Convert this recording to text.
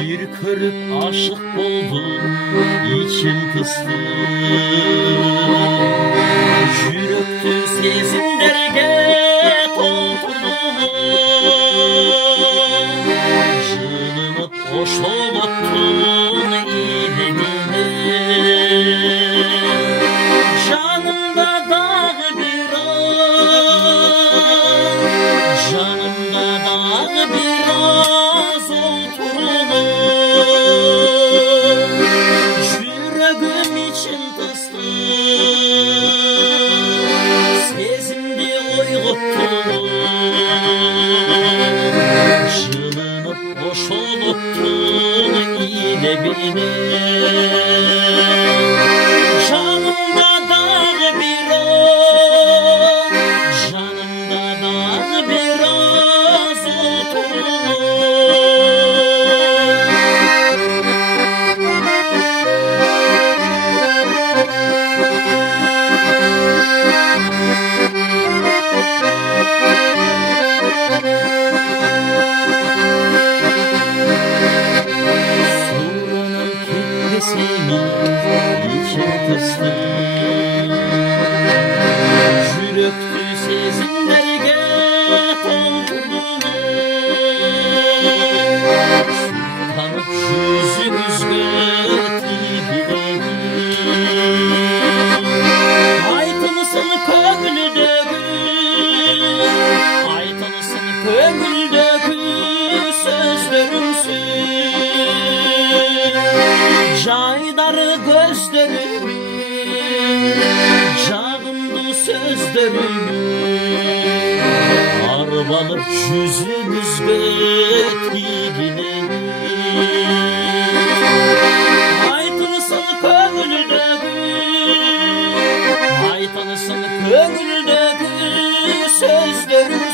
Bir körüp aşık oldum, içim kısты. Yürektü sezimlerge doldurdum. Jılınıp hoş oluttun ilemine. Canımda dağ biraz, canımda dağ biraz oturulur. Yüreğim için tıslı, sezimdi oyguttu. Jılınıp boş oluttun ilemine. Canımda dağ biraz, canımda dağ biraz oturulur. Suranın kitlesini içim kısты. Yürektü sezimlerge doldurdum. Sultanıp yüzümüzge tibiledim. Aytılsın köngüldögü, aytılsın köngüldögü sözlerimsin. Jaydarı gözlerimi, jağımdı sözlerimi. Arbalıp yüzümüzge tibiledim. Aytılsın köngüldögü, aytılsın köngüldögü sözlerimsin.